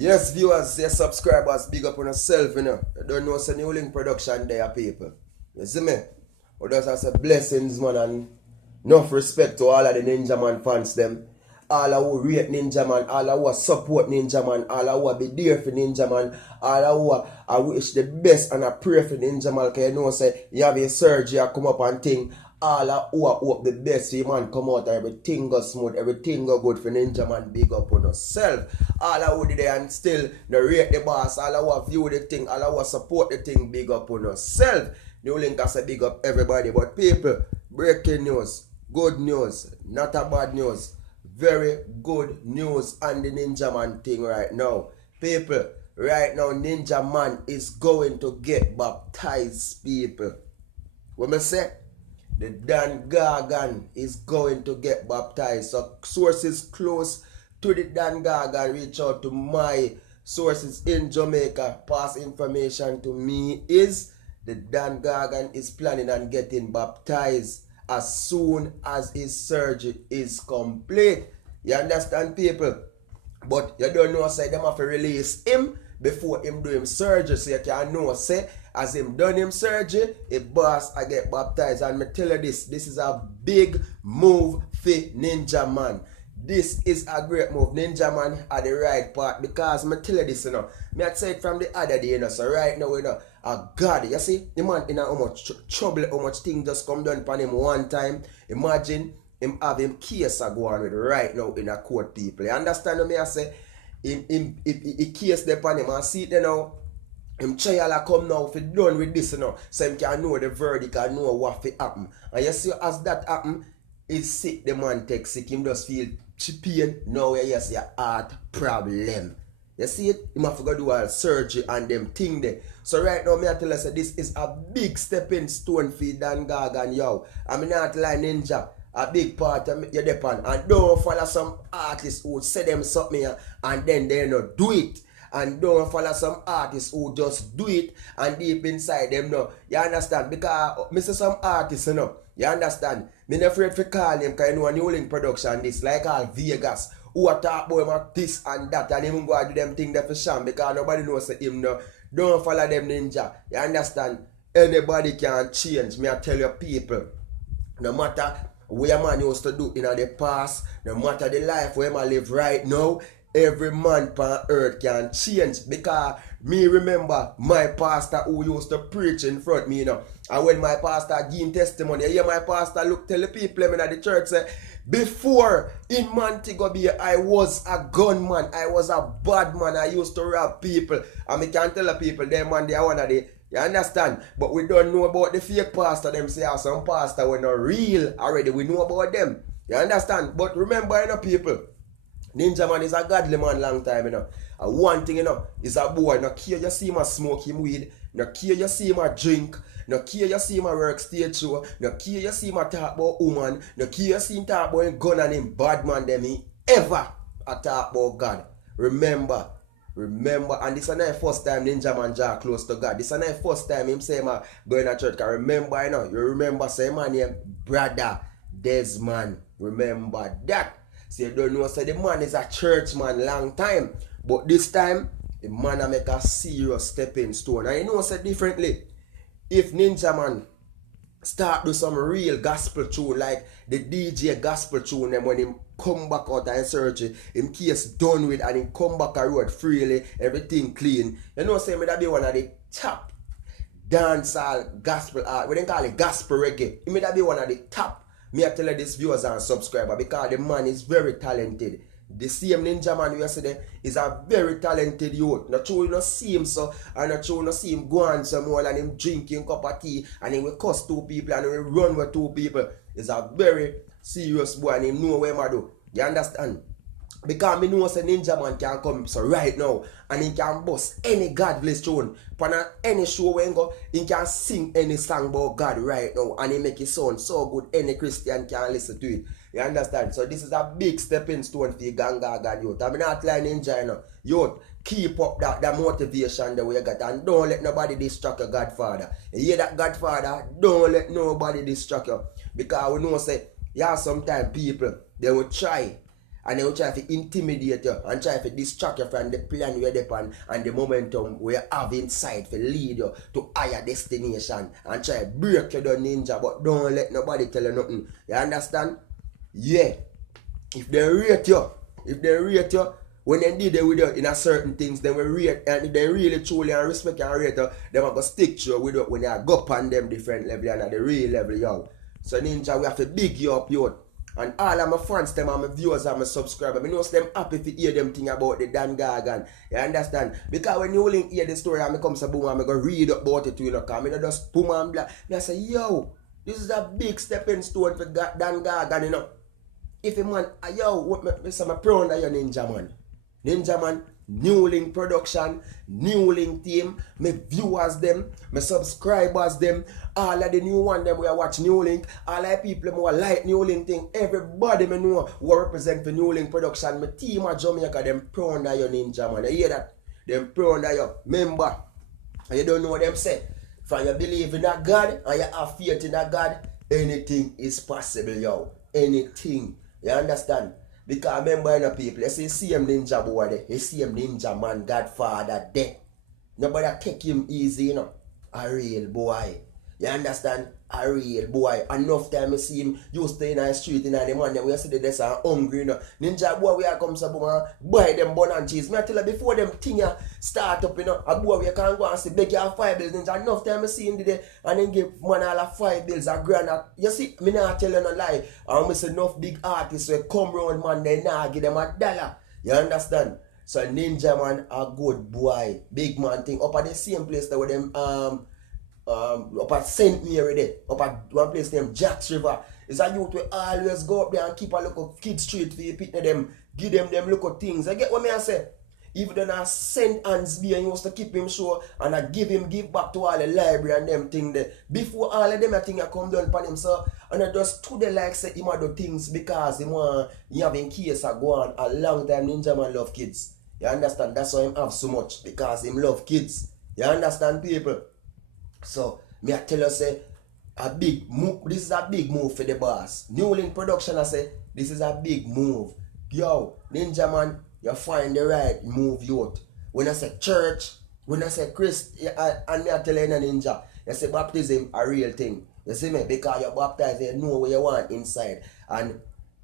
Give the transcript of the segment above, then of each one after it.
Yes, viewers, yes, subscribers, big up on yourself, you know. You don't know, it's a new link production there, people. You see me? But just as a blessings, man, and enough respect to all of the Ninja Man fans, them. All of who rate Ninja Man, all of who support Ninja Man, all of who be there for Ninja Man, all of who I wish the best and I pray for Ninja Man, because you know, say, you have a surgery, I come up and think, all of who hope the best for you, man, come out, everything go smooth, everything go good for Ninja Man, big up on yourself. All of who did there and still the rate the boss, all of who view the thing, all of who support the thing, big up on yourself. New link, I say big up everybody, but people, breaking news, good news, not a bad news. Very good news on the Ninja Man thing right now. People, right now Ninja Man is going to get baptized, people. What I say? The Dan Gargan is going to get baptized. So sources close to the Dan Gargan reach out to my sources in Jamaica. Pass information to me is the Dan Gargan is planning on getting baptized as soon as his surgery is complete. You understand, people? But you don't know, say them have to release him before him do him surgery. So you can know, say, as him done him surgery, a boss I get baptized. And me tell you this is a big move for Ninja Man. This is a great move. Ninja Man at the right part, because me tell you this, you know. Me had said from the other day, you know. So right now, you know, God, you see, the man in how much trouble, how much thing just come down upon him one time. Imagine him have him case a go on with right now in a court, people. You understand what me I say? He case there upon him and see it now. Him trial come now if he done with this, you know. So him can know the verdict and know what will happen. And you see as that happen, he's sick, the man take sick, him just feel pain. Now you see a heart problem. You see it? Him have to go do a surgery and them thing there. So right now, me I tell you, say, this is a big stepping stone for Dan Gargan, yo. I mean, not like Ninja. A big part of your depend. And don't follow some artists who say them something and then they not do it. And don't follow some artists who just do it and deep inside them no. You understand? Because me say some artists, you know. You understand? Me not afraid to call him because you know a new link production this like all Vegas. Who are talk about this and that and him go and do them thing there for sham because nobody knows him no. Don't follow them Ninja. You understand? Anybody can change. Me I tell you people. No matter what a man used to do in the past, no matter the life where I live right now, every man on earth can change. Because me remember my pastor who used to preach in front of me, you know. And when my pastor gave testimony, you hear my pastor look tell the people in the church say, before in Montego Bay, I was a gunman, I was a bad man, I used to rob people. And me can tell the people, them man, they are one of the, you understand? But we don't know about the fake pastor. Them say some pastor were not real already. We know about them. You understand? But remember, you know, people, Ninja Man is a godly man long time, you know. And one thing, you know, is a boy. No care you see him smoke him weed. No care you see him drink. No care you see him work stage show. No care you see him talk about woman. No care you see him talk about him gun and him bad man them. He ever talk about God. Remember, and this is not the first time Ninja Man draw close to God. This is not the first time him say man going to church. Cause remember, you know, you remember say man named Brother Desmond. Remember that. So you don't know, say the man is a church man long time. But this time, the man make a serious stepping stone. And you know, say differently. If Ninja Man start do some real gospel tune, like the DJ gospel tune, and when him come back out of surgery, him case done with, and him come back a road freely, everything clean. You know, say me that be one of the top dancehall gospel art. We don't call it gospel reggae. He may that be one of the top. Me I tell you this viewers and subscriber because the man is very talented. The same Ninja Man yesterday is a very talented youth. Not true you not see him so, and not true you not see him go on somewhere and him drinking cup of tea and he will cuss two people and he will run with two people. He's a very serious boy and he know what he do. You understand? Because me know say Ninja Man can come so right now and he can bust any God bless tune. Upon any show when go, he can sing any song about God right now and he make it sound so good any Christian can listen to it. You understand? So this is a big stepping stone for the Gang Gargan youth. I'm not like Ninja, you know. Youth, keep up that motivation that we got and don't let nobody distract your Godfather. You hear that Godfather? Don't let nobody distract you. Because we know say, yeah, sometimes people, they will try And they will try to intimidate you and try to distract you from the plan you're upon and the momentum we have inside to lead you to higher destination and try to break you down, ninja, but don't let nobody tell you nothing. You understand? Yeah. If they rate you, when they did it with you in a certain things, they will rate, and if they really truly and respect and rate you, they will go stick to you with you when you go upon them different level and at the real level, young. So ninja, we have to big you up, yo. And all of my fans, them and my viewers and my subscribers, I know them happy to hear them thing about the Dan Gargan. You understand? Because when you link hear the story and I come to boom and I go read about it to you, because I just boom and blah. I say, yo, this is a big stepping stone for Dan Gargan, you know. If a man, yo, what me say, my pro under your Ninja Man. Ninja Man, new link production, new link team, my viewers them, my subscribers them, all of the new one them we are watch new link, all of the people who like new link thing, everybody me know who represent for new link production, my team at Jamaica, them pro under your Ninja Man. You hear that? Them pro under your member. And you don't know what them say. If you believe in that God and you have faith in that God, anything is possible, yo. Anything. You understand? Because remember, you know, people, you see him ninja boy there, you see him ninja man, Godfather there. Nobody take him easy, you know. A real boy. You understand? A real boy. Enough time you see him, you stay in the street in the man, we see the desk are hungry, you know. Ninja boy, we are come to buy them bun and cheese. Me I tell you before them thing start up, you know, a boy we can go and see beg you 5 bills. Ninja, enough time you see him today and then give man all 5 bills a grand. You see, me not tell you no lie. And we see enough big artists who come round, man, they not give them $1. You understand? So Ninja man, a good boy, big man thing. Up at the same place that with them up at St. Mary there, up at one place named Jack's River. It's a youth we always go up there and keep a look of Kid Street for you picking them, give them look of things. I get what me I say. Even then I send Hansby and used to keep him show and I give back to all the library and them thing there. Before all of them I think I come down upon him, so and I just to the like say him do things because he have in case I go on a long time. Ninja man love kids. You understand? That's why him have so much, because him love kids. You understand, people? So me I tell you say a big move. This is a big move for the boss. New Link Production, I say this is a big move. Yo, Ninja man, you find the right move, youth. When I say church, when I say Christ, and me I tell you in a ninja, you say baptism a real thing. You see me? Because you're baptized, you know what you want inside. And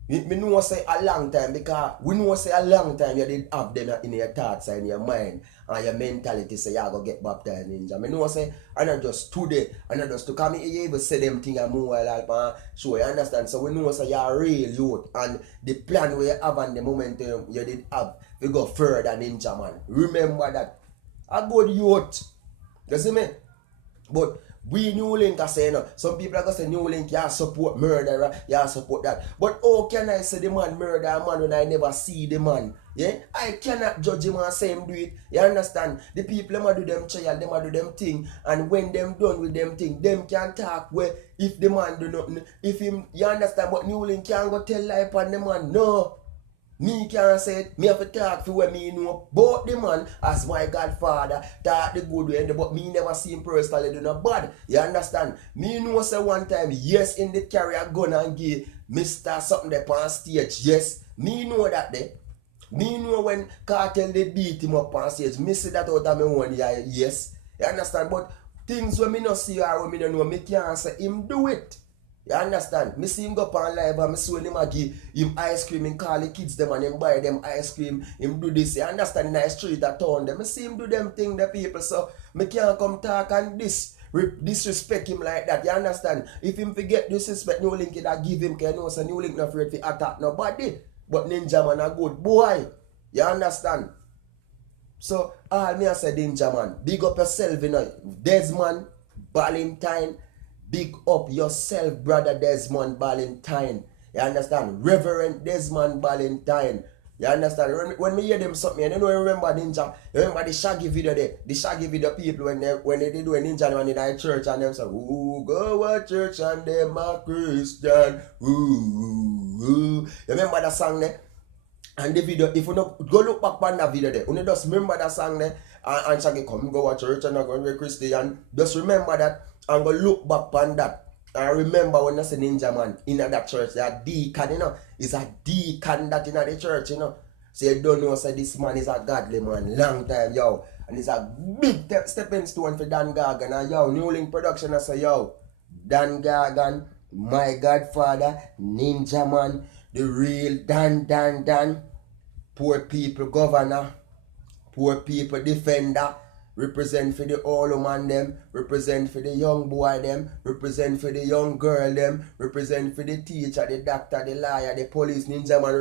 me know say a long time, because we know say a long time you did have them in your thoughts and your mind and your mentality say you go get baptized ninja. Me know say and not just today and not just to come here you even say them thing and move like man. Sure, you understand? So we know say you're a real youth and the plan we have and the momentum you did have we go further ninja man. Remember that. A good youth. You see me? But we New Link are saying, some people are going to say New Link, you support murder, you support that. But how can I say the man murder a man when I never see the man? Yeah? I cannot judge him and say him do it. You understand? The people them do them trial, them do them thing, and when them done with them thing, them can talk where if the man do nothing, if him, you understand, but New Link can't go tell lie upon the man. No. Me can't say it. Me have to talk for what me know about the man as my Godfather. Talk the good way, but me never see him personally do no bad. You understand? Me know say one time, yes, in the carry a gun and give Mr. something there on stage. Yes, me know that there. Me know when Cartel they beat him up on stage. Me see that out of my own, yeah, yes. You understand? But things when me not see or when me don't know, me can't say him do it. You understand? Me see him go up on live and me see him give him ice cream, him call the kids them and him buy them ice cream, him do this. You understand? In the street at town them. Me see him do them thing the people, so me can't come talk and disrespect him like that. You understand? If him forget disrespect New Link, that give him, can you know, so New Link not afraid to attack nobody. But Ninja man a good boy. You understand? So all me I say Ninja man, big up yourself, you know. Desmond Valentine. Big up yourself, brother Desmond Valentine. You understand? Reverend Desmond Valentine. You understand? When me hear them something, you know, remember Ninja. You remember the Shaggy video there? The Shaggy video people when they do a Ninja man in the church and them say, ooh, go to church and them a Christian. Ooh, ooh. You remember that song there? And the video, if you not go look back on that video there, you just remember that song there, and Shaggy come go to church and go to Christian. Just remember that and go look back on that I remember when I say Ninja Man in that church, that deacon, you know, is a deacon that in the church, you know. So you don't know, say this man is a godly man, long time, yo. And it's a big stepping stone for Dan Gargan. And yo, New Link Production, I say, yo, Dan Gargan, my godfather, Ninja Man, the real Dan, poor people governor, poor people defender, represent for the old man them, represent for the young boy them, represent for the young girl them, represent for the teacher, the doctor, the lawyer, the police, Ninja Man,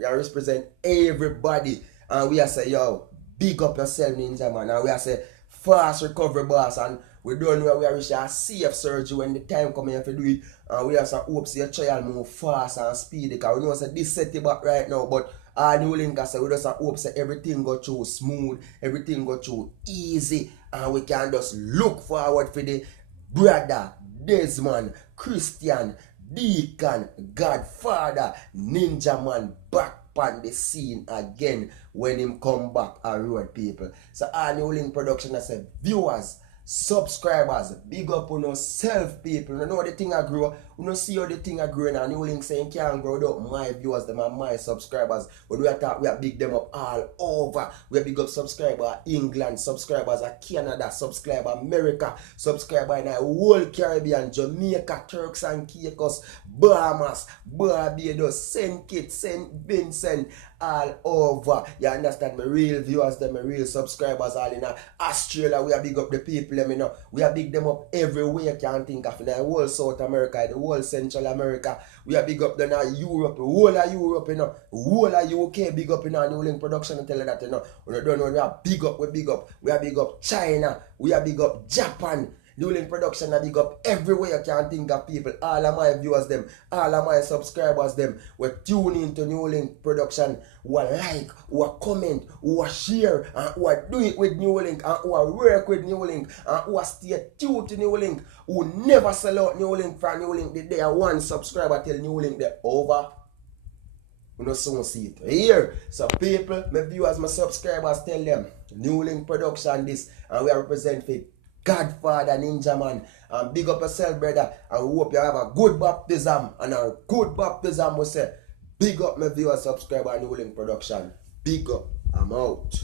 represent everybody. And we are say, yo, big up yourself, Ninja Man. And we are say, fast recovery boss. And we don't know where we reach a safe surgery when the time comes here to do it. And we have some hopes your child move fast and speedy. Because we know say this set you back right now, but New Link, I say, we just hope say everything go through smooth, everything go through easy, and we can just look forward for the brother, Desmond, Christian, Deacon, Godfather, Ninja Man back on the scene again when him come back around, people. So New Link Production, I say, viewers, subscribers, big up on yourself, people. You know the thing I grow. You know see how the thing I grow and New Link saying can't grow up. My viewers, them are my subscribers. When we are we are big them up all over. We are big up subscribers England, subscribers at Canada, subscriber America, subscriber in the whole Caribbean, Jamaica, Turks and Caicos, Bahamas, Barbados, St. Kitts, St. Vincent, all over. You understand? My real viewers, them, my real subscribers all in Australia. We are big up the people, you know. We are big them up everywhere you can think of. In the whole South America, the whole Central America. We are big up in Europe, the whole of Europe, you know. The whole of UK, big up in our New Link Production and tell you that, you know. We don't know, we are big up, we big up. We are big up China, we are big up Japan. New Link Production, I big up everywhere you can think of, people. All of my viewers, them, all of my subscribers, them, we tune into New Link Production, who like, who comment, who share, and who do it with New Link, and who work with New Link, and who stay tuned to New Link, who never sell out New Link for New Link. The day one subscriber tell New Link they're over. You know, soon see it here. So people, my viewers, my subscribers, tell them New Link Production this, and we are represent for Godfather Ninja Man. And big up yourself, brother. And we hope you have a good baptism. And a good baptism, we say. Big up my viewers, subscriber, New Link Production. Big up. I'm out.